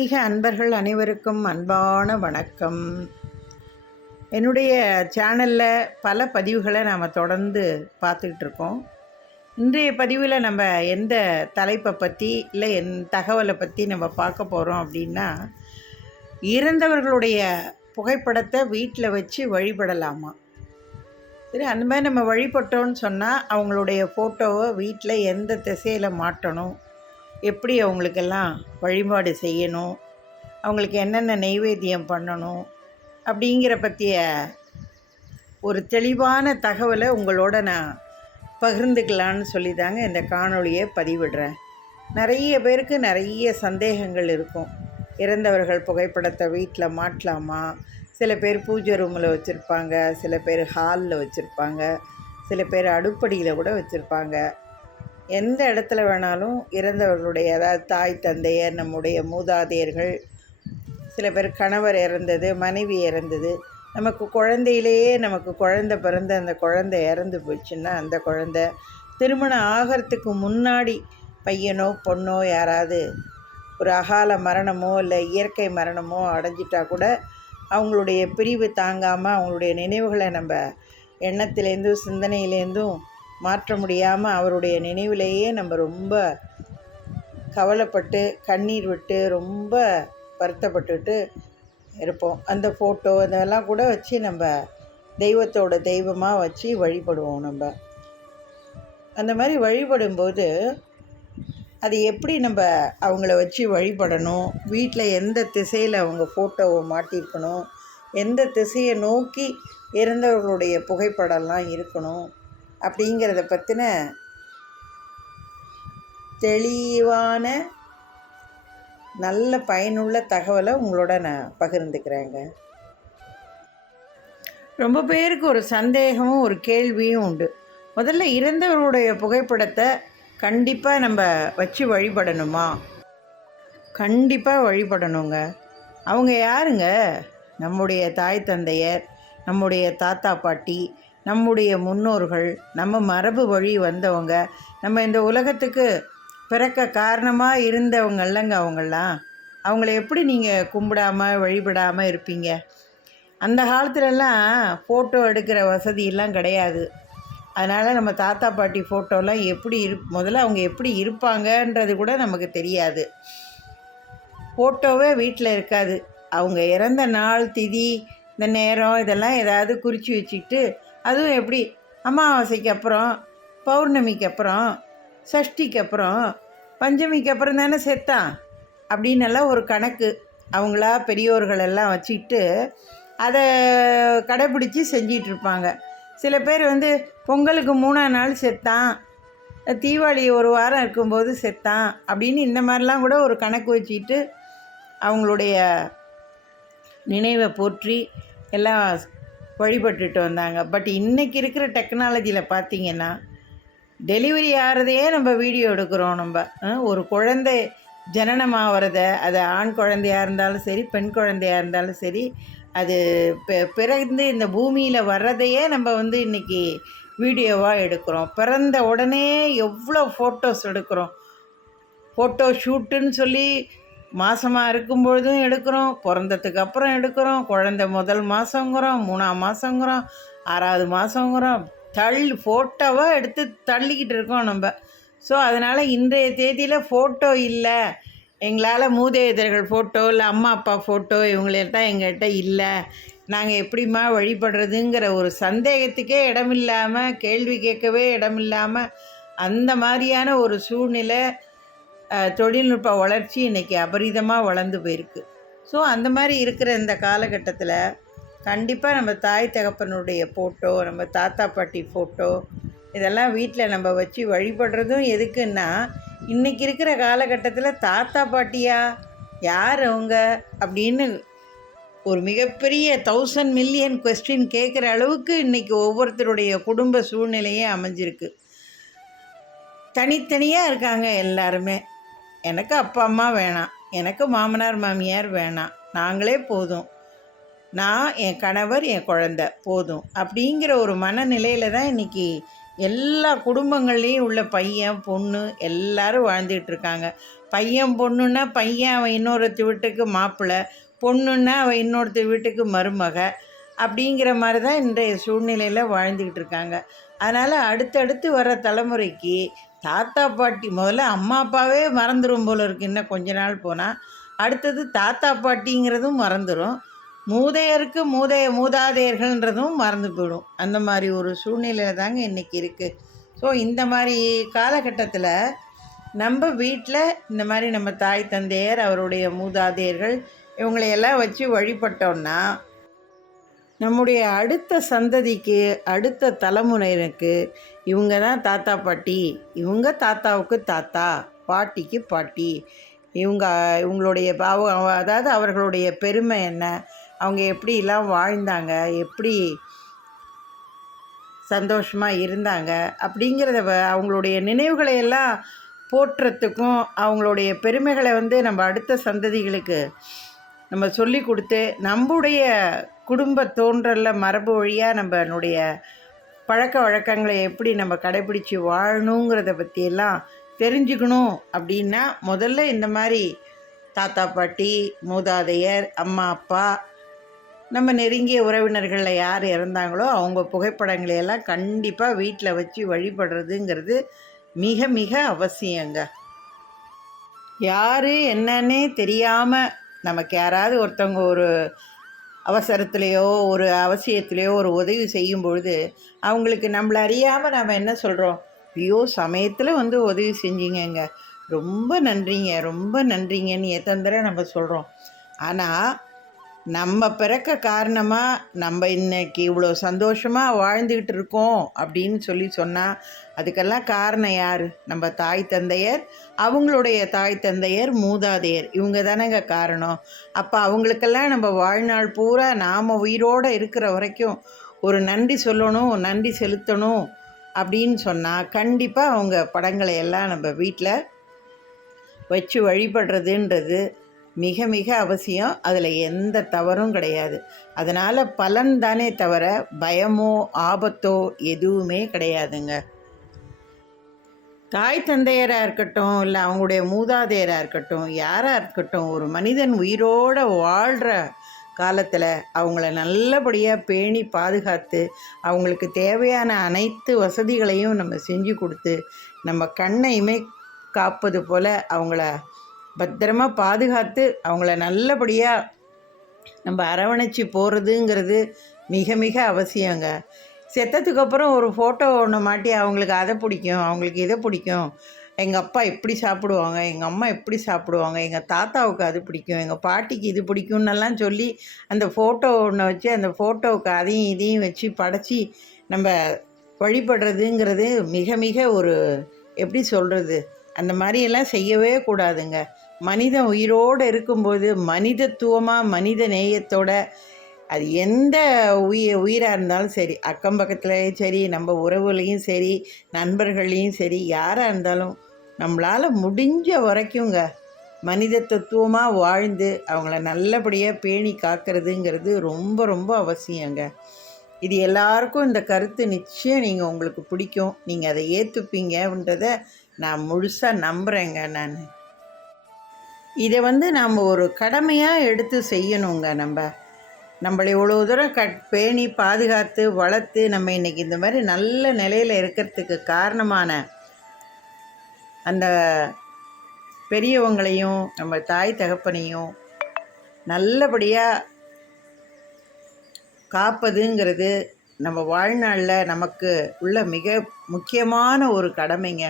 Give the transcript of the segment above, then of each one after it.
ஆன்மீக அன்பர்கள் அனைவருக்கும் அன்பான வணக்கம். என்னுடைய சேனலில் பல பதிவுகளை நாம் தொடர்ந்து பார்த்துக்கிட்ருக்கோம். இன்றைய பதிவில் நம்ம எந்த தலைப்பை பற்றி இல்லை தகவலை பற்றி நம்ம பார்க்க போகிறோம் அப்படின்னா, இறந்தவர்களுடைய புகைப்படத்தை வீட்டில் வச்சு வழிபடலாமா? சரி, அந்த மாதிரி நம்ம வழிபட்டோன்னு சொன்னால் அவங்களுடைய ஃபோட்டோவை வீட்டில் எந்த திசையில் மாட்டணும், எப்படி அவங்களுக்கெல்லாம் வழிபாடு செய்யணும், அவங்களுக்கு என்னென்ன நெய்வேத்தியம் பண்ணணும் அப்படிங்கிற பற்றிய ஒரு தெளிவான தகவலை உங்களோட நான் பகிர்ந்துக்கலான்னு சொல்லி தாங்க இந்த காணொளியை பதிவிடுறேன். நிறைய பேருக்கு நிறைய சந்தேகங்கள் இருக்கும். இறந்தவர்கள் புகைப்படத்தை வீட்டில் மாட்டலாமா? சில பேர் பூஜை ரூமில் வச்சுருப்பாங்க, சில பேர் ஹாலில் வச்சுருப்பாங்க, சில பேர் அடுப்படியில் கூட வச்சுருப்பாங்க. எந்த இடத்துல வேணாலும் இறந்தவர்களுடைய, அதாவது தாய் தந்தையர், நம்முடைய மூதாதையர்கள், சில பேர் கணவர் இறந்தது, மனைவி இறந்தது, நமக்கு குழந்தையிலேயே நமக்கு குழந்தை பிறந்து அந்த குழந்தை இறந்து போயிடுச்சுன்னா அந்த குழந்தை திருமணம் ஆகிறதுக்கு முன்னாடி பையனோ பொண்ணோ யாராவது ஒரு அகால மரணமோ இல்லை இயற்கை மரணமோ அடைஞ்சிட்டா கூட அவங்களுடைய பிரிவு தாங்காமல் அவங்களுடைய நினைவுகளை நம்ம எண்ணத்துலேருந்தும் சிந்தனையிலேருந்தும் மாற்ற முடியாமல் அவருடைய நினைவிலேயே நம்ம ரொம்ப கவலைப்பட்டு கண்ணீர் விட்டு ரொம்ப வருத்தப்பட்டுட்டு இருப்போம். அந்த ஃபோட்டோ அதெல்லாம் கூட வச்சு நம்ம தெய்வத்தோட தெய்வமாக வச்சு வழிபடுவோம். நம்ம அந்த மாதிரி வழிபடும்போது அது எப்படி நம்ம அவங்கள வச்சு வழிபடணும், வீட்டில் எந்த திசையில் அவங்க ஃபோட்டோவை மாட்டியிருக்கணும், எந்த திசையை நோக்கி இறந்தவர்களுடைய புகைப்படம்லாம் இருக்கணும் அப்படிங்கிறத பற்றின தெளிவான நல்ல பயனுள்ள தகவலை உங்களோட நான் பகிர்ந்துக்கிறேங்க. ரொம்ப பேருக்கு ஒரு சந்தேகமும் ஒரு கேள்வியும் உண்டு. முதல்ல இறந்தவர்களுடைய புகைப்படத்தை கண்டிப்பாக நம்ம வச்சு வழிபடணுமா? கண்டிப்பாக வழிபடணுங்க. அவங்க யாருங்க? நம்முடைய தாய் தந்தையர், நம்முடைய தாத்தா பாட்டி, நம்முடைய முன்னோர்கள், நம்ம மரபு வழி வந்தவங்க, நம்ம இந்த உலகத்துக்கு பிறக்க காரணமாக இருந்தவங்க இல்லைங்க அவங்களாம். அவங்கள எப்படி நீங்கள் கும்பிடாமல் வழிபடாமல் இருப்பீங்க? அந்த காலத்துலலாம் ஃபோட்டோ எடுக்கிற வசதியெல்லாம் கிடையாது. அதனால் நம்ம தாத்தா பாட்டி ஃபோட்டோலாம் எப்படி முதல்ல அவங்க எப்படி இருப்பாங்கன்றது கூட நமக்கு தெரியாது. ஃபோட்டோவே வீட்டில் இருக்காது. அவங்க இறந்த நாள், திதி, இந்த நேரம் இதெல்லாம் ஏதாவது குறித்து வச்சுக்கிட்டு, அதுவும் எப்படி அமாவாசைக்கு அப்புறம், பௌர்ணமிக்கு அப்புறம், சஷ்டிக்கு அப்புறம், பஞ்சமிக்கு அப்புறம் தானே செத்தான் அப்படின்னெல்லாம் ஒரு கணக்கு அவங்களா பெரியோர்களெல்லாம் வச்சுக்கிட்டு அதை கடைப்பிடிச்சி செஞ்சிகிட்ருப்பாங்க. சில பேர் பொங்கலுக்கு 3ஆம் நாள் செத்தான், தீபாவளி ஒரு வாரம் இருக்கும்போது செத்தான் அப்படின்னு இந்த மாதிரிலாம் கூட ஒரு கணக்கு வச்சுக்கிட்டு அவங்களுடைய நினைவை போற்றி எல்லாம் வழிபட்டுட்டு வந்தாங்க. பட் இன்றைக்கி இருக்கிற டெக்னாலஜியில் பார்த்திங்கன்னா டெலிவரி ஆகிறதையே நம்ம வீடியோ எடுக்கிறோம். நம்ம ஒரு குழந்தை ஜனனமாகிறத, அது ஆண் குழந்தையாக இருந்தாலும் சரி, பெண் குழந்தையாக இருந்தாலும் சரி, அது பிறந்து இந்த பூமியில் வர்றதையே நம்ம இன்றைக்கி வீடியோவாக எடுக்கிறோம். பிறந்த உடனே எவ்வளோ ஃபோட்டோஸ் எடுக்கிறோம். ஃபோட்டோ ஷூட்டுன்னு சொல்லி மாதமாக இருக்கும்பொழுதும் எடுக்கிறோம், பிறந்ததுக்கு அப்புறம் எடுக்கிறோம், குழந்தை முதல் மாதங்கிறோம், 3ஆம் மாதங்கிறோம், 6ஆவது மாதங்கிறோம், ஃபோட்டோவாக எடுத்து தள்ளிக்கிட்டு இருக்கோம் நம்ம. ஸோ அதனால் இன்றைய தேதியில் ஃபோட்டோ இல்லை, எங்களால் மூதாதையர்கள் ஃபோட்டோ இல்லை அம்மா அப்பா ஃபோட்டோ இவங்கள்ட்ட எங்கள்கிட்ட இல்லை, நாங்கள் எப்படிம்மா வழிபடுறதுங்கிற ஒரு சந்தேகத்துக்கே இடமில்லாமல், கேள்வி கேட்கவே இடமில்லாமல் அந்த மாதிரியான ஒரு சூழ்நிலை, தொழில்நுட்ப வளர்ச்சி இன்றைக்கி அபரிதமாக வளர்ந்து போயிருக்கு. ஸோ அந்த மாதிரி இருக்கிற இந்த காலகட்டத்தில் கண்டிப்பாக நம்ம தாய் தகப்பனுடைய ஃபோட்டோ, நம்ம தாத்தா பாட்டி ஃபோட்டோ இதெல்லாம் வீட்டில் நம்ம வச்சு வழிபடுறதும் எதுக்குன்னா, இன்றைக்கி இருக்கிற காலகட்டத்தில் தாத்தா பாட்டியா யார் அவங்க அப்படின்னு ஒரு மிகப்பெரிய 1000 மில்லியன் கொஸ்டின் கேட்குற அளவுக்கு இன்றைக்கி ஒவ்வொருத்தருடைய குடும்ப சூழ்நிலையே அமைஞ்சிருக்கு. தனித்தனியாக இருக்காங்க எல்லாருமே. எனக்கு அப்பா அம்மா வேணாம், எனக்கு மாமனார் மாமியார் வேணாம், நாங்களே போதும், நான், என் கணவர், என் குழந்தை போதும் அப்படிங்கிற ஒரு மனநிலையில் தான் இன்றைக்கி எல்லா குடும்பங்கள்லேயும் உள்ள பையன் பொண்ணு எல்லோரும் வாழ்ந்துகிட்ருக்காங்க. பையன் பொண்ணுன்னா பையன் அவன் இன்னொருத்த வீட்டுக்கு மாப்பிள்ளை, பொண்ணுன்னா அவன் இன்னொருத்த வீட்டுக்கு மருமக, அப்படிங்கிற மாதிரி தான் இன்றைய சூழ்நிலையில் வாழ்ந்துக்கிட்டு இருக்காங்க. அதனால் அடுத்தடுத்து வர தலைமுறைக்கு தாத்தா பாட்டி முதல்ல அம்மா அப்பாவே மறந்துடும் போல இருக்குது. இன்னும் கொஞ்ச நாள் போனால் அடுத்தது தாத்தா பாட்டிங்கிறதும் மறந்துடும், மூதையருக்கு மூதாதையர்கள்ன்றதும் மறந்து போயிடும். அந்த மாதிரி ஒரு சூழ்நிலையில் தாங்க இன்றைக்கி இருக்குது. ஸோ இந்த மாதிரி காலகட்டத்தில் நம்ம வீட்டில் இந்த மாதிரி நம்ம தாய் தந்தையர், அவருடைய மூதாதையர்கள் இவங்களையெல்லாம் வச்சு வழிபட்டோம்னா நம்முடைய அடுத்த சந்ததிக்கு, அடுத்த தலைமுறையினருக்கு இவங்க தான் தாத்தா பாட்டி, இவங்க தாத்தாவுக்கு தாத்தா, பாட்டிக்கு பாட்டி, இவங்களுடைய அதாவது அவர்களுடைய பெருமை என்ன, அவங்க எப்படிலாம் வாழ்ந்தாங்க, எப்படி சந்தோஷமாக இருந்தாங்க அப்படிங்கிறத அவங்களுடைய நினைவுகளை எல்லாம் போற்றுறதுக்கும், அவங்களுடைய பெருமைகளை நம்ம அடுத்த சந்ததிகளுக்கு நம்ம சொல்லி கொடுத்து, நம்முடைய குடும்ப தோன்றலில் மரபு வழியாக நம்மளுடைய பழக்க வழக்கங்களை எப்படி நம்ம கடைப்பிடிச்சு வாழணுங்கிறத பற்றியெல்லாம் தெரிஞ்சுக்கணும். அப்படின்னா முதல்ல இந்த மாதிரி தாத்தா பாட்டி, மூதாதையர், அம்மா அப்பா, நம்ம நெருங்கிய உறவினர்களில் யார் இறந்தாங்களோ அவங்க புகைப்படங்களையெல்லாம் கண்டிப்பாக வீட்டில் வச்சு வழிபடுறதுங்கிறது மிக மிக அவசியங்க. யார் என்னன்னே தெரியாமல் நமக்கு யாராவது ஒருத்தவங்க ஒரு அவசரத்துலேயோ ஒரு அவசியத்துலேயோ ஒரு உதவி செய்யும் பொழுது அவங்களுக்கு நம்மளை அறியாமல் நம்ம என்ன சொல்கிறோம், ஐயோ சமயத்தில் உதவி செஞ்சீங்கங்க, ரொம்ப நன்றிங்க, ரொம்ப நன்றிங்கன்னு எத்தனை தடவை நம்ம சொல்கிறோம். ஆனால் நம்ம பிறக்க காரணமாக நம்ம இன்றைக்கி இவ்வளோ சந்தோஷமாக வாழ்ந்துக்கிட்டு இருக்கோம் அப்படின்னு சொன்னால் அதுக்கெல்லாம் காரணம் யார்? நம்ம தாய் தந்தையர், அவங்களுடைய தாய் தந்தையர், மூதாதையர், இவங்க தானேங்க காரணம். அப்போ அவங்களுக்கெல்லாம் நம்ம வாழ்நாள் பூரா நாம் உயிரோடு இருக்கிற வரைக்கும் ஒரு நன்றி சொல்லணும், நன்றி செலுத்தணும் அப்படின்னு சொன்னால் கண்டிப்பாக அவங்க படங்களை எல்லாம் நம்ம வீட்டில் வச்சு வழிபடுறதுன்றது மிக மிக அவசியம். அதில் எந்த தவறும் கிடையாது. அதனால் பலன் தானே தவிர பயமோ ஆபத்தோ எதுவுமே கிடையாதுங்க. தாய் தந்தையராக இருக்கட்டும், இல்லை அவங்களுடைய மூதாதையராக இருக்கட்டும், யாராக இருக்கட்டும், ஒரு மனிதன் உயிரோடு வாழ்கிற காலத்தில் அவங்கள நல்லபடியாக பேணி பாதுகாத்து அவங்களுக்கு தேவையான அனைத்து வசதிகளையும் நம்ம செஞ்சு கொடுத்து நம்ம கண்ணையுமே காப்பது போல் அவங்கள பத்திரமாக பாதுகாத்து அவங்கள நல்லபடியாக நம்ம அரவணைச்சி போகிறதுங்கிறது மிக மிக அவசியங்க. செத்ததுக்கப்புறம் ஒரு ஃபோட்டோ ஒன்று மாட்டி அவங்களுக்கு அதை பிடிக்கும், அவங்களுக்கு இதை பிடிக்கும், எங்கள் அப்பா இப்படி சாப்பிடுவாங்க, எங்கள் அம்மா எப்படி சாப்பிடுவாங்க, எங்கள் தாத்தாவுக்கு அது பிடிக்கும், எங்கள் பாட்டிக்கு இது பிடிக்கும்னெல்லாம் சொல்லி அந்த ஃபோட்டோ ஒன்று வச்சு அந்த ஃபோட்டோவுக்கு அதையும் இதையும் வச்சு படைச்சி நம்ம வழிபடுறதுங்கிறது மிக மிக ஒரு எப்படி சொல்கிறது, அந்த மாதிரியெல்லாம் செய்யவே கூடாதுங்க. மனிதன் உயிரோடு இருக்கும்போது மனிதத்துவமாக மனித நேயத்தோட அது எந்த உயிராக இருந்தாலும் சரி, அக்கம் பக்கத்துலேயும் சரி, நம்ம உறவுலையும் சரி, நண்பர்களையும் சரி, யாராக இருந்தாலும் நம்மளால் முடிஞ்ச வரைக்குங்க மனித தத்துவமாக வாழ்ந்து அவங்கள நல்லபடியாக பேணி காக்கிறதுங்கிறது ரொம்ப ரொம்ப அவசியங்க. இது எல்லாருக்கும் இந்த கருத்து நிச்சயம் உங்களுக்கு பிடிக்கும், நீங்கள் அதை ஏற்றுப்பீங்கன்றதை நான் முழுசாக நம்புகிறேங்க. இதை நாம் ஒரு கடமையாக எடுத்து செய்யணுங்க. நம்மளை இவ்வளோ தூரம் பேணி பாதுகாத்து வளர்த்து நம்ம இன்றைக்கி இந்த மாதிரி நல்ல நிலையில் இருக்கிறதுக்கு காரணமான அந்த பெரியவங்களையும் நம்ம தாய் தகப்பனையும் நல்லபடியாக காப்பதுங்கிறது நம்ம வாழ்நாளில் நமக்கு உள்ள மிக முக்கியமான ஒரு கடமைங்க.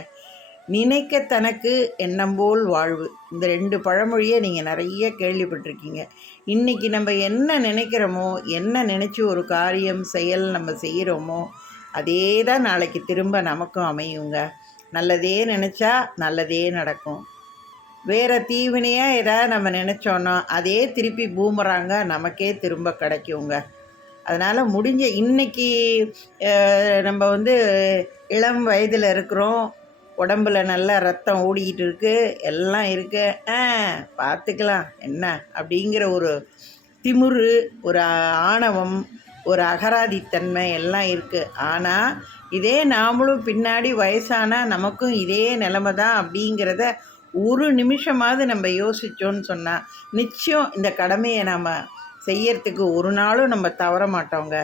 நினைக்க தனக்கு எண்ணம் போல் வாழ்வு, இந்த 2 பழமொழியை நீங்கள் நிறைய கேள்விப்பட்டிருக்கீங்க. இன்றைக்கி நம்ம என்ன நினைக்கிறோமோ, என்ன நினச்சி ஒரு காரியம் செயல் நம்ம செய்கிறோமோ அதே தான் நாளைக்கு திரும்ப நமக்கும் அமையுங்க. நல்லதே நினச்சா நல்லதே நடக்கும். வேறு தீவினையாக ஏதாவது நம்ம நினச்சோன்னா அதே திருப்பி பூமராங்க நமக்கே திரும்ப கிடைக்குங்க. அதனால் முடிஞ்ச இன்றைக்கி நம்ம இளம் வயதில் இருக்கிறோம், உடம்பில் நல்லா ரத்தம் ஓடிக்கிட்டு இருக்குது, எல்லாம் இருக்குது, பார்த்துக்கலாம் என்ன அப்படிங்கிற ஒரு திமிரு, ஒரு ஆணவம், ஒரு அகராதித்தன்மை எல்லாம் இருக்குது. ஆனால் இதே நாமளும் பின்னாடி வயசானால் நமக்கும் இதே நிலைமை தான் அப்படிங்கிறத ஒரு நிமிஷமாவது நம்ம யோசித்தோன்னு சொன்னால் நிச்சயம் இந்த கடமையை நம்ம செய்யறதுக்கு ஒரு நாளும் நம்ம தவற மாட்டோங்க.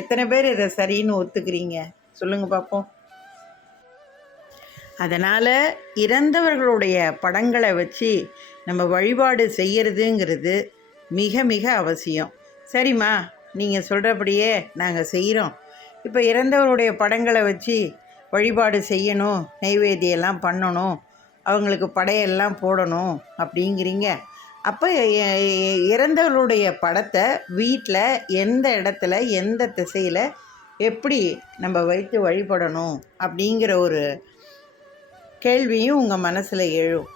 எத்தனை பேர் இதை சரின்னு ஒத்துக்கிறீங்க சொல்லுங்கள் பார்ப்போம். அதனால் இறந்தவர்களுடைய படங்களை வச்சு நம்ம வழிபாடு செய்கிறதுங்கிறது மிக மிக அவசியம். சரிம்மா, நீங்கள் சொல்கிறபடியே நாங்கள் செய்கிறோம். இப்போ இறந்தவருடைய படங்களை வச்சு வழிபாடு செய்யணும், நைவேத்தியெல்லாம் பண்ணணும், அவங்களுக்கு படையெல்லாம் போடணும் அப்படிங்கிறீங்க. அப்போ இறந்தவர்களுடைய படத்தை வீட்டில் எந்த இடத்துல எந்த திசையில் எப்படி நம்ம வைத்து வழிபடணும் அப்படிங்கிற ஒரு கேள்வியும் உங்கள் மனசில் எழும்.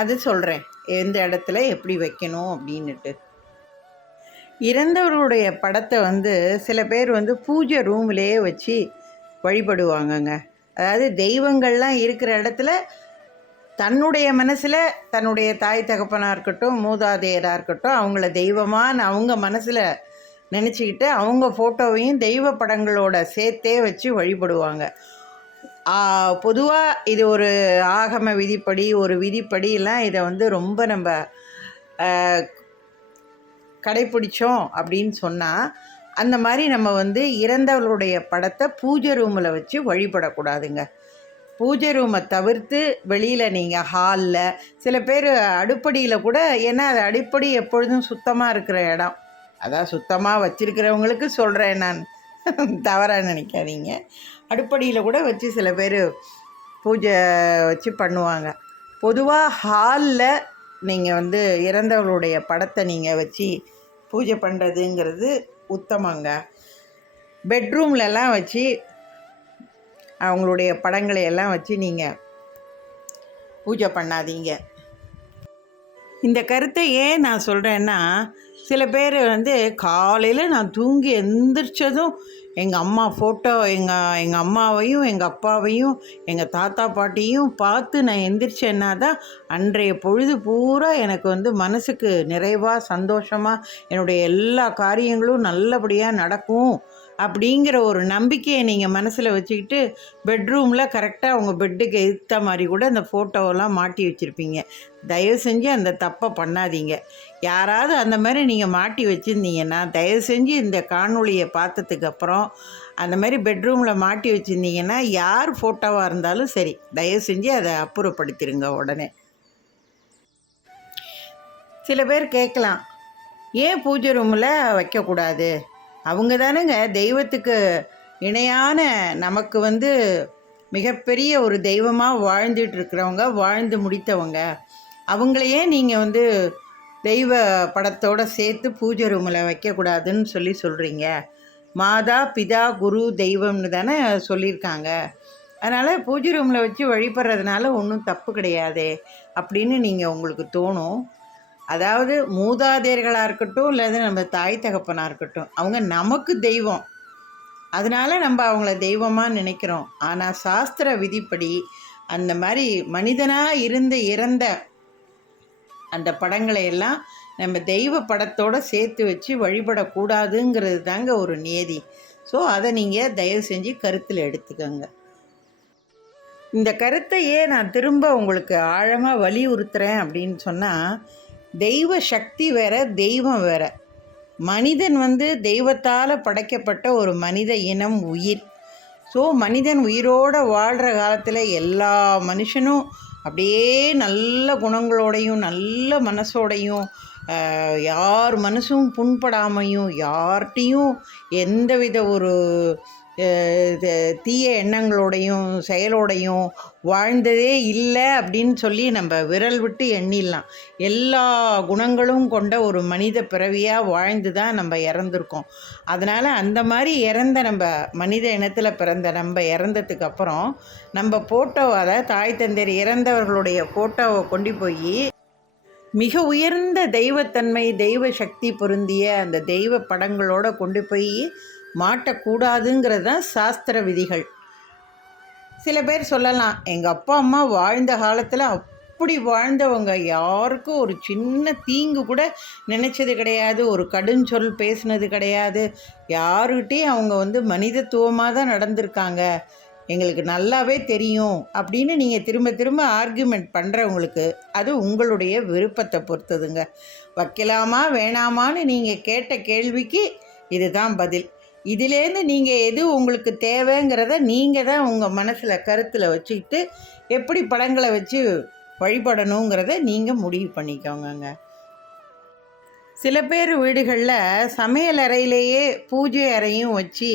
அது சொல்கிறேன், எந்த இடத்துல எப்படி வைக்கணும் அப்படின்னுட்டு. இறந்தவர்களுடைய படத்தை சில பேர் பூஜை ரூம்லேயே வச்சு வழிபடுவாங்கங்க. அதாவது தெய்வங்கள்லாம் இருக்கிற இடத்துல தன்னுடைய மனசில் தன்னுடைய தாய் தகப்பனாக இருக்கட்டும், மூதாதையராக இருக்கட்டும், அவங்கள தெய்வமான அவங்க மனசில் நினச்சிக்கிட்டு அவங்க ஃபோட்டோவையும் தெய்வ படங்களோட சேர்த்தே வச்சு வழிபடுவாங்க. பொதுவாக இது ஒரு ஆகம விதிப்படி, ஒரு விதிப்படியெல்லாம் இதை ரொம்ப நம்ம கடைப்பிடிச்சோம் அப்படின்னு சொன்னால், அந்த மாதிரி நம்ம இறந்தவர்களுடைய படத்தை பூஜை ரூமில் வச்சு வழிபடக்கூடாதுங்க. பூஜை ரூமை தவிர்த்து வெளியில் நீங்கள் ஹாலில், சில பேர் அடுப்படியில் கூட, ஏன்னா அது அடுப்படி எப்பொழுதும் சுத்தமாக இருக்கிற இடம், அதான் சுத்தமாக வச்சுருக்கிறவங்களுக்கு சொல்கிறேன் நான், தவறாக நினைக்காதீங்க. அடுப்படியில் கூட வச்சு சில பேர் பூஜை வச்சு பண்ணுவாங்க. பொதுவாக ஹாலில் நீங்கள் இறந்தவர்களுடைய படத்தை நீங்கள் வச்சு பூஜை பண்ணுறதுங்கிறது உத்தமங்க. பெட்ரூம்லலாம் வச்சு அவங்களுடைய படங்களை எல்லாம் வச்சு நீங்கள் பூஜை பண்ணாதீங்க. இந்த கருத்தை ஏன் நான் சொல்கிறேன்னா, சில பேர் காலையில் நான் தூங்கி எந்திரிச்சதும் எங்கள் அம்மா ஃபோட்டோ, எங்கள் அம்மாவையும் எங்கள் அப்பாவையும் எங்கள் தாத்தா பாட்டியும் பார்த்து நான் எந்திரிச்சேன்னா தான் அன்றைய பொழுது பூரா எனக்கு மனசுக்கு நிறைவாக சந்தோஷமாக என்னுடைய எல்லா காரியங்களும் நல்லபடியாக நடக்கும் அப்படிங்கிற ஒரு நம்பிக்கையை நீங்கள் மனசில் வச்சுக்கிட்டு பெட்ரூமில் கரெக்டாக உங்கள் பெட்டுக்கு எதிர்த்த மாதிரி கூட அந்த ஃபோட்டோவெல்லாம் மாட்டி வச்சுருப்பீங்க. தயவு செஞ்சு அந்த தப்பை பண்ணாதீங்க. யாராவது அந்த மாதிரி நீங்கள் மாட்டி வச்சுருந்தீங்கன்னா, தயவு செஞ்சு இந்த காணொளியை பார்த்ததுக்கப்புறம் அந்த மாதிரி பெட்ரூமில் மாட்டி வச்சுருந்தீங்கன்னா, யார் ஃபோட்டோவாக இருந்தாலும் சரி, தயவு செஞ்சு அதை அப்புறப்படுத்திடுங்க உடனே. சில பேர் கேட்கலாம், ஏன் பூஜை ரூமில் வைக்கக்கூடாது? அவங்க தானேங்க தெய்வத்துக்கு இணையான, நமக்கு மிகப்பெரிய ஒரு தெய்வமாக வாழ்ந்துட்டு இருக்கிறவங்க, வாழ்ந்து முடித்தவங்க. அவங்களையே நீங்கள் தெய்வ படத்தோடு சேர்த்து பூஜை ரூமில் வைக்கக்கூடாதுன்னு சொல்கிறீங்க? மாதா பிதா குரு தெய்வம்னு தானே சொல்லியிருக்காங்க. அதனால் பூஜை ரூமில் வச்சு வழிபடுறதுனால ஒன்றும் தப்பு கிடையாதே அப்படின்னு நீங்கள் உங்களுக்கு தோணும். அதாவது மூதாதையர்களாக இருக்கட்டும், இல்லாத நம்ம தாய் தகப்பனாக இருக்கட்டும், அவங்க நமக்கு தெய்வம், அதனால் நம்ம அவங்கள தெய்வமாக நினைக்கிறோம். ஆனால் சாஸ்திர விதிப்படி அந்த மாதிரி மனிதனாக இறந்த அந்த படங்களை எல்லாம் நம்ம தெய்வ படத்தோடு சேர்த்து வச்சு வழிபடக்கூடாதுங்கிறது தாங்க ஒரு நியதி. ஸோ அதை நீங்கள் தயவு செஞ்சு கருத்தில் எடுத்துக்கோங்க. இந்த கருத்தையே நான் திரும்ப உங்களுக்கு ஆழமாக வலியுறுத்துகிறேன் அப்படின்னு சொன்னால், தெய்வ சக்தி வேற, தெய்வம் வேற. மனிதன் தெய்வத்தால் படைக்கப்பட்ட ஒரு மனித இனம், உயிர். ஸோ மனிதன் உயிரோடு வாழ்கிற காலத்தில் எல்லா மனுஷனும் அப்படியே நல்ல குணங்களோடையும் நல்ல மனசோடையும், யார் மனசும் புண்படாமையும், யார்கிட்டையும் எந்தவித ஒரு தீய எண்ணங்களோடையும் செயலோடையும் வாழ்ந்ததே இல்லை அப்படின்னு நம்ம விரல் விட்டு எண்ணிடலாம். எல்லா குணங்களும் கொண்ட ஒரு மனித பிறவியாக வாழ்ந்து தான் நம்ம இறந்துருக்கோம். அதனால் அந்த மாதிரி இறந்த நம்ம மனித இனத்தில் பிறந்த நம்ம இறந்ததுக்கு அப்புறம் நம்ம ஃபோட்டோவை, அதாவது தாய் தந்தையர் இறந்தவர்களுடைய ஃபோட்டோவை கொண்டு போய் மிக உயர்ந்த தெய்வத்தன்மை, தெய்வ சக்தி பொருந்திய அந்த தெய்வ படங்களோடு கொண்டு போய் மாட்டக்கூடாதுங்கிறது தான் சாஸ்திர விதிகள். சில பேர் சொல்லலாம், எங்கள் அப்பா அம்மா வாழ்ந்த காலத்தில் அப்படி வாழ்ந்தவங்க, யாருக்கும் ஒரு சின்ன தீங்கு கூட நினச்சது கிடையாது, ஒரு கடுஞ்சொல் பேசினது கிடையாது, யாருக்கிட்டையும் அவங்க மனிதத்துவமாக தான் நடந்திருக்காங்க, எங்களுக்கு நல்லாவே தெரியும் அப்படின்னு நீங்கள் திரும்ப திரும்ப ஆர்கியூமெண்ட் பண்ணுறவங்களுக்கு அது உங்களுடைய விருப்பத்தை பொறுத்ததுங்க. வைக்கலாமா வேணாமான்னு நீங்கள் கேட்ட கேள்விக்கு இதுதான் பதில். இதிலேருந்து நீங்கள் எது உங்களுக்கு தேவைங்கிறத நீங்கள் தான் உங்கள் மனசில் கருத்தில் வச்சுக்கிட்டு எப்படி படங்களை வச்சு வழிபடணுங்கிறத நீங்கள் முடிவு பண்ணிக்கோங்க. சில பேர் வீடுகளில் சமையல் அறையிலேயே பூஜை அறையும் வச்சு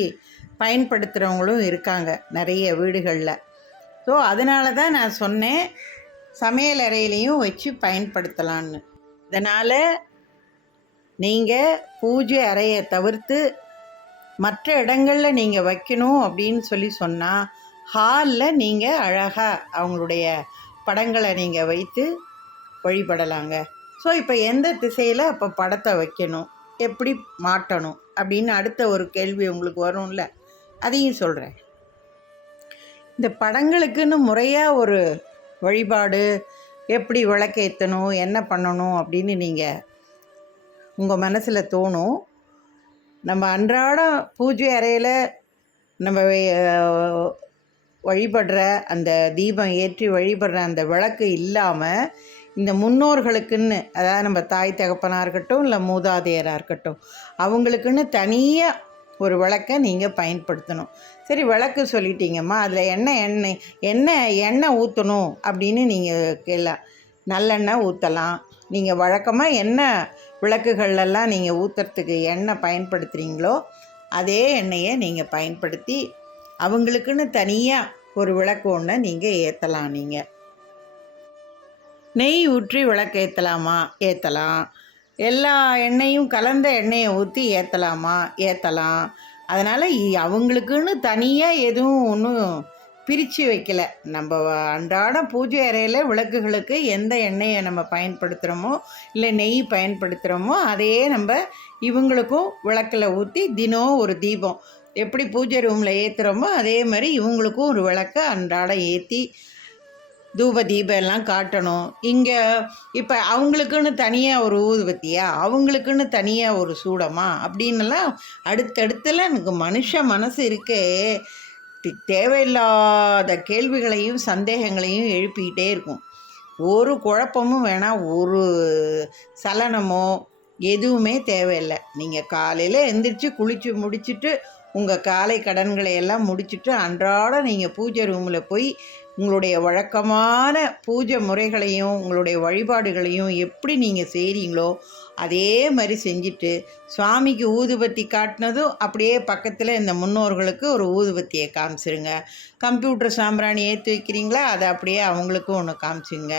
பயன்படுத்துகிறவங்களும் இருக்காங்க நிறைய வீடுகளில். ஸோ அதனால தான் நான் சொன்னேன் சமையல் அறையிலையும் வச்சு பயன்படுத்தலான்னு. இதனால் நீங்கள் பூஜை அறையை தவிர்த்து மற்ற இடங்களில் நீங்கள் வைக்கணும் அப்படின்னு சொன்னால் ஹாலில் நீங்கள் அழகாக அவங்களுடைய படங்களை நீங்கள் வைத்து வழிபடலாங்க. ஸோ இப்போ எந்த திசையில் அப்போ படத்தை வைக்கணும், எப்படி மாட்டணும் அப்படின்னு அடுத்த ஒரு கேள்வி உங்களுக்கு வரும்ல, அதையும் சொல்கிறேன். இந்த படங்களுக்குன்னு முறையாக ஒரு வழிபாடு, எப்படி விளக்கேற்றணும், என்ன பண்ணணும் அப்படின்னு நீங்கள் உங்கள் மனசில் தோணும். நம்ம அன்றாட பூஜை அறையில் நம்ம வழிபடுற அந்த தீபம் ஏற்றி வழிபடுற அந்த விளக்கு இல்லாமல் இந்த முன்னோர்களுக்குன்னு, அதாவது நம்ம தாய் தகப்பனாக இருக்கட்டும் இல்லை மூதாதையராக இருக்கட்டும், அவங்களுக்குன்னு தனியாக ஒரு விளக்கை நீங்கள் பயன்படுத்தணும். சரி, விளக்கு சொல்லிட்டீங்கம்மா, அதில் எண்ணெய் ஊற்றணும் அப்படின்னு நீங்கள் கேட்கலாம். நல்லெண்ணெய் ஊற்றலாம். நீங்கள் வழக்கமாக என்ன விளக்குகளெல்லாம் நீங்கள் ஊற்றுறதுக்கு எண்ணெய் பயன்படுத்துகிறீங்களோ அதே எண்ணெயை நீங்கள் பயன்படுத்தி அவங்களுக்குன்னு தனியாக ஒரு விளக்கு ஒன்று நீங்கள் ஏற்றலாம். நீங்கள் நெய் ஊற்றி விளக்கு ஏற்றலாமா? ஏற்றலாம். எல்லா எண்ணெயும் கலந்த எண்ணெயை ஊற்றி ஏற்றலாமா? ஏற்றலாம். அதனால் அவங்களுக்குன்னு தனியாக எதுவும் ஒன்றும் பிரித்து வைக்கலை. நம்ம அன்றாட பூஜை அறையில் விளக்குகளுக்கு எந்த எண்ணெயை நம்ம பயன்படுத்துகிறோமோ இல்லை நெய் பயன்படுத்துகிறோமோ அதே நம்ம இவங்களுக்கும் விளக்கில் ஊற்றி தினம் ஒரு தீபம் எப்படி பூஜை ரூமில் ஏற்றுறோமோ அதே மாதிரி இவங்களுக்கும் ஒரு விளக்கை அன்றாட ஏற்றி தூப தீபம் எல்லாம் காட்டணும். இங்கே இப்போ அவங்களுக்குன்னு தனியாக ஒரு ஊதுபத்தியா, அவங்களுக்குன்னு தனியாக ஒரு சூடமா அப்படின்னுலாம் அடுத்தடுத்துல எனக்கு மனசு இருக்கே தேவையில்லாத கேள்விகளையும் சந்தேகங்களையும் எழுப்பிக்கிட்டே இருக்கும். ஒரு குழப்பமும் வேணாம், ஒரு சலனமோ எதுவுமே தேவையில்லை. நீங்கள் காலையில் எந்திரிச்சு குளித்து முடிச்சுட்டு உங்கள் காலை கடன்களை எல்லாம் முடிச்சுட்டு அன்றாட நீங்கள் பூஜை ரூமில் போய் உங்களுடைய வழக்கமான பூஜை முறைகளையும் உங்களுடைய வழிபாடுகளையும் எப்படி நீங்கள் செய்கிறீங்களோ அதே மாதிரி செஞ்சுட்டு சுவாமிக்கு ஊதுபத்தி காட்டினதும் அப்படியே பக்கத்தில் இந்த முன்னோர்களுக்கு ஒரு ஊதுபத்தியை காமிச்சிருங்க. கம்ப்யூட்டர் சாம்பிராணி ஏற்றி வைக்கிறீங்களா, அதை அப்படியே அவங்களுக்கும் ஒன்று காமிச்சுங்க.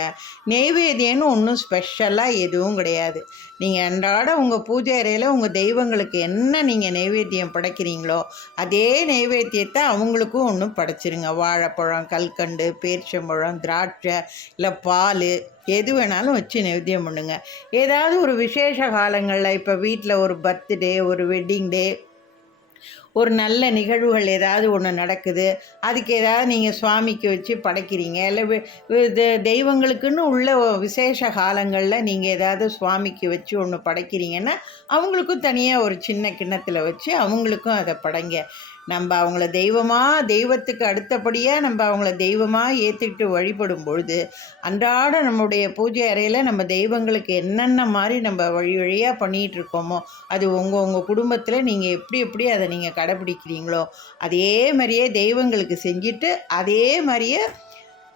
நெய்வேத்தியம்னு ஒன்றும் ஸ்பெஷலாக எதுவும் கிடையாது. நீங்கள் அன்றாட உங்கள் பூஜை அறையில் உங்கள் தெய்வங்களுக்கு என்ன நீங்கள் நெய்வேத்தியம் படைக்கிறீங்களோ அதே நெய்வேத்தியத்தை அவங்களுக்கும் ஒன்று படைச்சிருங்க. வாழைப்பழம், கல்கண்டு, பேரிச்சம்பழம், திராட்சை இல்லை பால் எது வேணாலும் வச்சு நைவேத்தியம் பண்ணுங்க. ஏதாவது ஒரு விசேஷ காலங்களில் இப்போ வீட்டில் ஒரு பர்த்டே, ஒரு வெட்டிங் டே, ஒரு நல்ல நிகழ்வுகள் ஏதாவது ஒன்று நடக்குது, அதுக்கு ஏதாவது நீங்கள் சுவாமிக்கு வச்சு படைக்கிறீங்க, இல்லை தெய்வங்களுக்குன்னு உள்ள விசேஷ காலங்களில் நீங்கள் ஏதாவது சுவாமிக்கு வச்சு ஒன்று படைக்கிறீங்கன்னா அவங்களுக்கும் தனியாக ஒரு சின்ன கிண்ணத்தில் வச்சு அவங்களுக்கும் அதை படைங்க. நம்ம அவங்கள தெய்வத்துக்கு அடுத்தபடியாக நம்ம அவங்கள தெய்வமாக ஏற்றிக்கிட்டு வழிபடும் பொழுது அன்றாட நம்முடைய பூஜை அறையில் நம்ம தெய்வங்களுக்கு என்னென்ன மாதிரி நம்ம வழியாக பண்ணிகிட்டு இருக்கோமோ அது உங்கள் குடும்பத்தில் நீங்கள் எப்படி அதை நீங்கள் கடைப்பிடிக்கிறீங்களோ அதே மாதிரியே தெய்வங்களுக்கு செஞ்சுட்டு அதே மாதிரியே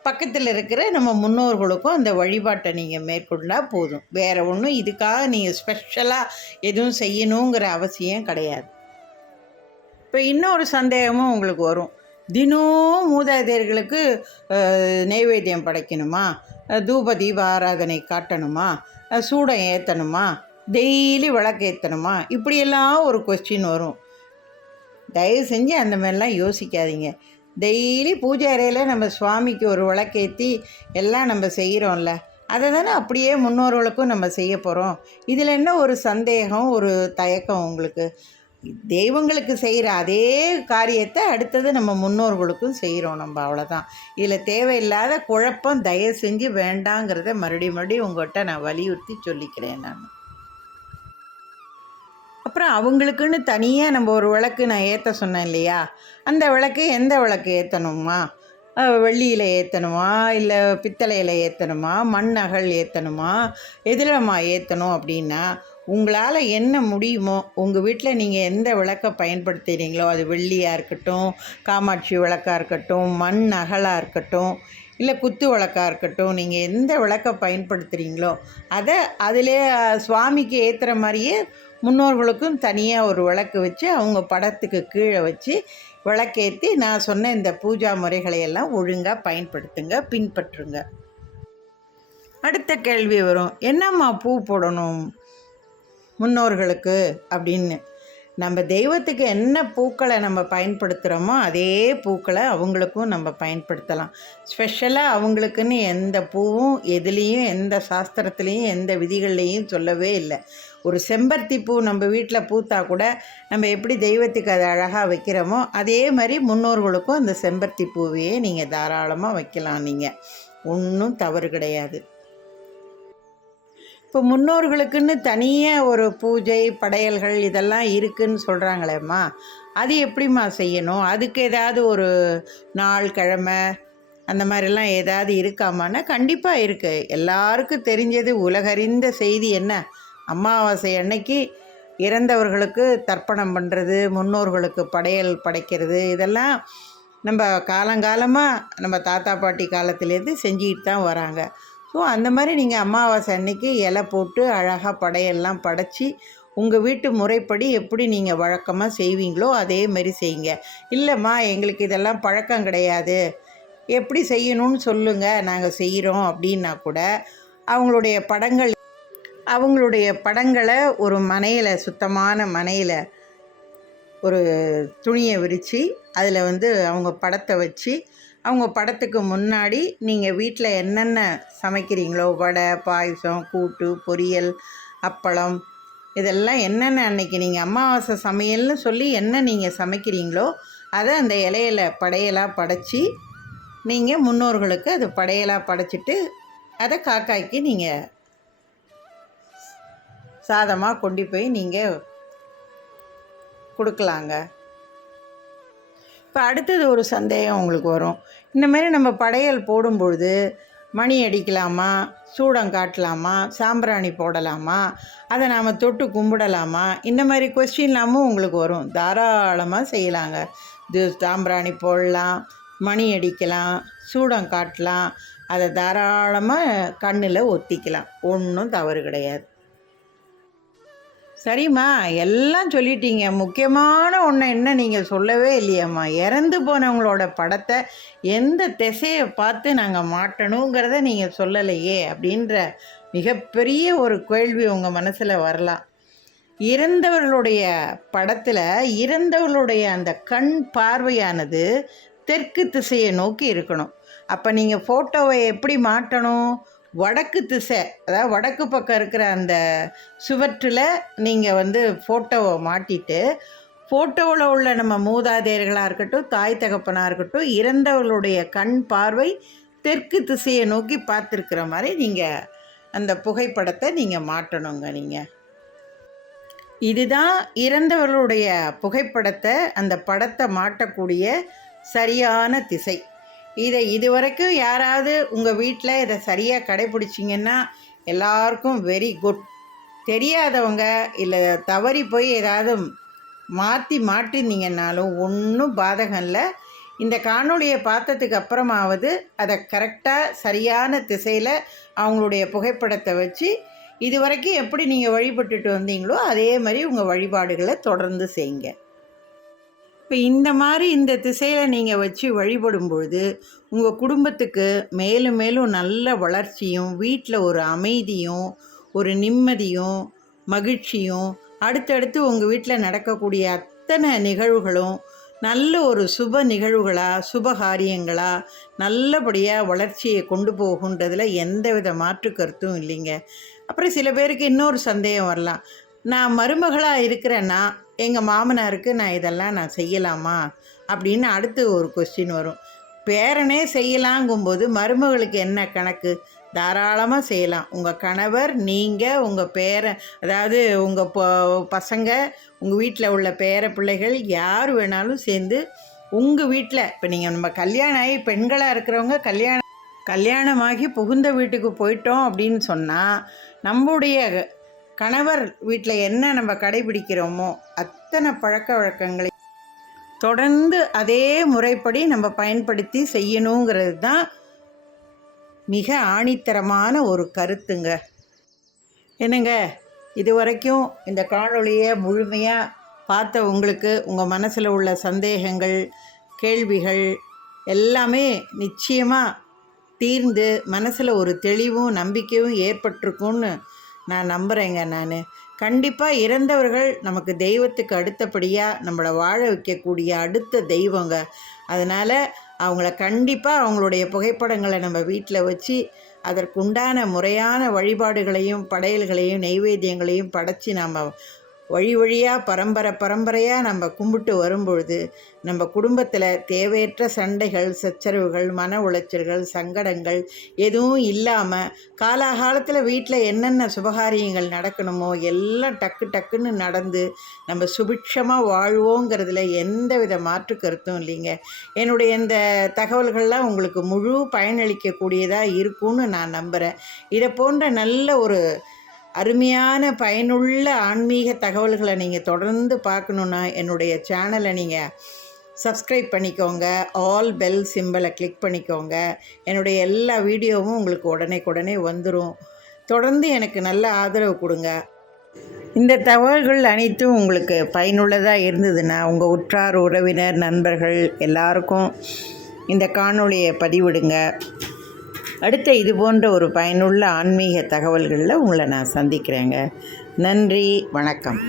பக்கத்தில் இருக்கிற நம்ம முன்னோர்களுக்கும் அந்த வழிபாட்டை நீங்கள் மேற்கொண்டால் போதும். வேறு ஒன்றும் இதுக்காக நீங்கள் ஸ்பெஷலாக எதுவும் செய்யணுங்கிற அவசியம் கிடையாது. இப்போ இன்னொரு சந்தேகமும் உங்களுக்கு வரும். தினம் மூதாதையர்களுக்கு நைவேத்தியம் படைக்கணுமா, தூப தீப ஆராதனை காட்டணுமா, சூடம் ஏற்றணுமா, டெய்லி விளக்கு ஏற்றணுமா, இப்படியெல்லாம் ஒரு கொஸ்டின் வரும். தயவு செஞ்சு அந்த மாதிரிலாம் யோசிக்காதீங்க. டெய்லி பூஜை அறையில் நம்ம சுவாமிக்கு ஒரு விளக்கேற்றி எல்லாம் நம்ம செய்கிறோம்ல, அதை தானே அப்படியே முன்னோர்களுக்கும் நம்ம செய்ய போகிறோம். இதில் என்ன ஒரு சந்தேகம், ஒரு தயக்கம் உங்களுக்கு? தெய்வங்களுக்கு செய்கிற அதே காரியத்தை அடுத்தது நம்ம முன்னோர்களுக்கும் செய்கிறோம் நம்ம, அவ்வளோதான். இதில் தேவையில்லாத குழப்பம் தயவு செஞ்சு வேண்டாங்கிறத மறுபடியும் உங்கள்கிட்ட நான் வலியுறுத்தி சொல்லிக்கிறேன். நான் அப்புறம் அவங்களுக்குன்னு தனியாக நம்ம ஒரு விளக்கு நான் ஏற்ற சொன்னேன் இல்லையா, அந்த விளக்கு எந்த விளக்கு ஏற்றணுமா, வெள்ளியில் ஏற்றணுமா, இல்லை பித்தளையில் ஏற்றணுமா, மண் அகல் ஏற்றணுமா, எதிலம்மா ஏற்றணும் அப்படின்னா, உங்களால் என்ன முடியுமோ உங்கள் வீட்டில் நீங்கள் எந்த விளக்கை பயன்படுத்துகிறீங்களோ, அது வெள்ளியாக இருக்கட்டும், காமாட்சி விளக்காக இருக்கட்டும், மண் அகலாக இருக்கட்டும், இல்லை குத்து விளக்காக இருக்கட்டும், நீங்கள் எந்த விளக்கை பயன்படுத்துகிறீங்களோ அதை அதிலே சுவாமிக்கு ஏற்றுற மாதிரியே முன்னோர்களுக்கும் தனியாக ஒரு விளக்கு வச்சு அவங்க படத்துக்கு கீழே வச்சு விளக்கேற்றி நான் சொன்ன இந்த பூஜா முறைகளை எல்லாம் ஒழுங்காக பயன்படுத்துங்க, பின்பற்றுங்க. அடுத்த கேள்வி வரும், என்னம்மா பூ போடணும் முன்னோர்களுக்கு அப்படின்னு. நம்ம தெய்வத்துக்கு என்ன பூக்களை நம்ம பயன்படுத்துகிறோமோ அதே பூக்களை அவங்களுக்கும் நம்ம பயன்படுத்தலாம். ஸ்பெஷலாக அவங்களுக்குன்னு எந்த பூவும் எதுலேயும் எந்த சாஸ்திரத்துலேயும் எந்த விதிகள்லேயும் சொல்லவே இல்லை. ஒரு செம்பருத்தி பூ நம்ம வீட்டில் பூத்தா கூட நம்ம எப்படி தெய்வத்துக்கு அதை அழகாக வைக்கிறோமோ அதே மாதிரி முன்னோர்களுக்கும் அந்த செம்பருத்தி பூவையே நீங்கள் தாராளமாக வைக்கலாம். நீங்கள் ஒன்றும் தவறு கிடையாது. இப்போ முன்னோர்களுக்குன்னு தனியாக ஒரு பூஜை படையல்கள் இதெல்லாம் இருக்குதுன்னு சொல்கிறாங்களேம்மா, அது எப்படிம்மா செய்யணும்? அதுக்கு ஏதாவது ஒரு நாள் கிழமை அந்த மாதிரிலாம் ஏதாவது இருக்காமான்னா கண்டிப்பாக இருக்குது. எல்லாருக்கும் தெரிஞ்சது உலகறிந்த செய்தி என்ன, அமாவாசை அன்னைக்கு இறந்தவர்களுக்கு தர்ப்பணம் பண்ணுறது, முன்னோர்களுக்கு படையல் படைக்கிறது, இதெல்லாம் நம்ம காலங்காலமாக நம்ம தாத்தா பாட்டி காலத்துலேருந்து செஞ்சுக்கிட்டு தான் வராங்க. ஸோ அந்த மாதிரி நீங்கள் அமாவாசை அன்னைக்கு இலை போட்டு அழகாக படையெல்லாம் படைச்சி உங்கள் வீட்டு முறைப்படி எப்படி நீங்கள் வழக்கமாக செய்வீங்களோ அதே மாதிரி செய்யுங்க. இல்லைம்மா எங்களுக்கு இதெல்லாம் பழக்கம் கிடையாது, எப்படி செய்யணும்னு சொல்லுங்கள் நாங்கள் செய்கிறோம் அப்படின்னா கூட அவங்களுடைய படங்களை ஒரு மனையில், சுத்தமான மனையில் ஒரு துணியை விரித்து அதில் அவங்க படத்தை வச்சு அவங்க படத்துக்கு முன்னாடி நீங்கள் வீட்டில் என்னென்ன சமைக்கிறீங்களோ, வடை, பாயசம், கூட்டு, பொரியல், அப்பளம், இதெல்லாம் என்னென்ன அன்னைக்கு நீங்கள் அமாவாசை சமையல்னு சொல்லி என்ன நீங்கள் சமைக்கிறீங்களோ அதை அந்த இலையில் படையலாக படைச்சி நீங்கள் முன்னோர்களுக்கு அது படையலாக படைச்சிட்டு அதை காக்காய்க்கு நீங்கள் சாதமாக கொண்டு போய் நீங்கள் கொடுக்கலாங்க. இப்போ அடுத்தது ஒரு சந்தேகம் உங்களுக்கு வரும், இந்த மாதிரி நம்ம படையல் போடும்பொழுது மணி அடிக்கலாமா, சூடம் காட்டலாமா, சாம்பிராணி போடலாமா, அதை நாம் தொட்டு கும்பிடலாமா, இந்த மாதிரி கொஸ்டின்லாமும் உங்களுக்கு வரும். தாராளமாக செய்யலாங்க. இது சாம்பிராணி போடலாம், மணி அடிக்கலாம், சூடம் காட்டலாம், அதை தாராளமாக கண்ணில் ஒத்திக்கலாம், ஒன்றும் தவறு கிடையாது. சரிம்மா, எல்லாம் சொல்லிட்டீங்க, முக்கியமான ஒன்று என்ன நீங்கள் சொல்லவே இல்லையம்மா, இறந்து போனவங்களோட படத்தை எந்த திசையை பார்த்து நாங்கள் மாட்டணுங்கிறத நீங்கள் சொல்லலையே அப்படின்ற மிகப்பெரிய ஒரு கேள்வி உங்கள் மனசில் வரலாம். இறந்தவர்களுடைய படத்தில் இறந்தவர்களுடைய அந்த கண் பார்வையானது தெற்கு திசையை நோக்கி இருக்கணும். அப்போ நீங்கள் ஃபோட்டோவை எப்படி மாட்டணும்? வடக்கு திசை, அதாவது வடக்கு பக்கம் இருக்கிற அந்த சுவற்றில் நீங்கள் ஃபோட்டோவை மாட்டிட்டு, ஃபோட்டோவில் உள்ள நம்ம மூதாதையர்களாக இருக்கட்டும், தாய் தகப்பனாக இருக்கட்டும், இறந்தவர்களுடைய கண் பார்வை தெற்கு திசையை நோக்கி பார்த்துருக்கிற மாதிரி நீங்கள் அந்த புகைப்படத்தை நீங்கள் மாட்டணுங்க. நீங்கள் இதுதான் இறந்தவர்களுடைய புகைப்படத்தை, அந்த படத்தை மாட்டக்கூடிய சரியான திசை. இதை இதுவரைக்கும் யாராவது உங்கள் வீட்டில் இதை சரியாக கடைப்பிடிச்சிங்கன்னா எல்லாருக்கும் வெரி குட். தெரியாதவங்க இல்லை தவறி போய் ஏதாவது மாட்டினீங்கன்னாலும் ஒன்றும் பாதகம் இல்லை. இந்த காணொளியை பார்த்ததுக்கு அப்புறமாவது அதை கரெக்டாக சரியான திசையில் அவங்களுடைய புகைப்படத்தை வச்சு இது வரைக்கும் எப்படி நீங்கள் வழிபட்டுட்டு வந்தீங்களோ அதே மாதிரி உங்கள் வழிபாடுகளை தொடர்ந்து செய்யுங்க. இப்போ இந்த மாதிரி இந்த திசையில் நீங்கள் வச்சு வழிபடும்பொழுது உங்கள் குடும்பத்துக்கு மேலும் மேலும் நல்ல வளர்ச்சியும், வீட்டில் ஒரு அமைதியும், ஒரு நிம்மதியும், மகிழ்ச்சியும், அடுத்தடுத்து உங்கள் வீட்டில் நடக்கக்கூடிய அத்தனை நிகழ்வுகளும் நல்ல ஒரு சுப நிகழ்வுகளாக, சுபகாரியங்களாக, நல்லபடியாக வளர்ச்சியை கொண்டு போகுன்றதில் எந்தவித மாற்று கருத்தும் இல்லைங்க. அப்புறம் சில பேருக்கு இன்னொரு சந்தேகம் வரலாம், நான் மருமகளாக இருக்கிறேன்னா எங்கள் மாமனாருக்கு நான் இதெல்லாம் நான் செய்யலாமா அப்படின்னு அடுத்து ஒரு கொஸ்டின் வரும். பேரனே செய்யலாங்கும்போது மருமகளுக்கு என்ன கணக்கு? தாராளமாக செய்யலாம். உங்கள் கணவர், நீங்கள், உங்கள் அதாவது உங்கள் பசங்க, உங்கள் வீட்டில் உள்ள பேர பிள்ளைகள் யார் வேணாலும் சேர்ந்து உங்கள் வீட்டில், இப்போ நீங்கள் நம்ம கல்யாணம் ஆகி பெண்களாக இருக்கிறவங்க கல்யாணமாகி புகுந்த வீட்டுக்கு போயிட்டோம் அப்படின்னு சொன்னால், நம்முடைய கணவர் வீட்டில் என்ன நம்ம கடைபிடிக்கிறோமோ அத்தனை பழக்க வழக்கங்களை தொடர்ந்து அதே முறைப்படி நம்ம பயன்படுத்தி செய்யணுங்கிறது தான் மிக ஆணித்தரமான ஒரு கருத்துங்க. என்னங்க, இது வரைக்கும் இந்த காணொளியை முழுமையாக பார்த்த உங்களுக்கு உங்கள் மனசில் உள்ள சந்தேகங்கள், கேள்விகள் எல்லாமே நிச்சயமாக தீர்ந்து மனசில் ஒரு தெளிவும் நம்பிக்கையும் ஏற்பட்டிருக்கும்னு நான் நம்புகிறேங்க. கண்டிப்பாக இறந்தவர்கள் நமக்கு தெய்வத்துக்கு அடுத்தபடியாக நம்மளை வாழ வைக்கக்கூடிய அடுத்த தெய்வங்க. அதனால் அவங்கள கண்டிப்பாக அவங்களுடைய புகைப்படங்களை நம்ம வீட்டில் வச்சு அதற்குண்டான முறையான வழிபாடுகளையும் படையல்களையும் நெய்வேத்தியங்களையும் படைச்சி நாம் வழி வழியாக பரம்பரையாக நம்ம கும்பிட்டு வரும்பொழுது நம்ம குடும்பத்தில் தேவையற்ற சண்டைகள், சச்சரவுகள், மன உளைச்சல்கள், சங்கடங்கள் எதுவும் இல்லாமல் காலாகாலத்தில் வீட்டில் என்னென்ன சுபகாரியங்கள் நடக்கணுமோ எல்லாம் டக்குன்னு நடந்து நம்ம சுபிட்சமாக வாழ்வோங்கிறதுல எந்த வித மாற்று கருத்தும் இல்லைங்க. என்னுடைய இந்த தகவல்கள்லாம் உங்களுக்கு முழு பயனளிக்கக்கூடியதாக இருக்கும்னு நான் நம்புகிறேன். இதை போன்ற நல்ல ஒரு அருமையான பயனுள்ள ஆன்மீக தகவல்களை நீங்கள் தொடர்ந்து பார்க்கணுன்னா என்னுடைய சேனலை நீங்கள் சப்ஸ்கிரைப் பண்ணிக்கோங்க. ஆல் பெல் சிம்பலை கிளிக் பண்ணிக்கோங்க. என்னுடைய எல்லா வீடியோவும் உங்களுக்கு உடனே வந்துடும். தொடர்ந்து எனக்கு நல்ல ஆதரவு கொடுங்க. இந்த தகவல்கள் அனைத்தும் உங்களுக்கு பயனுள்ளதாக இருந்ததுன்னா உங்கள் உற்றார், உறவினர், நண்பர்கள் எல்லாருக்கும் இந்த காணொளியை பதிவிடுங்க. அடுத்த இது போன்ற ஒரு பயனுள்ள ஆன்மீக தகவல்களில் உங்களை நான் சந்திக்கிறேங்க. நன்றி, வணக்கம்.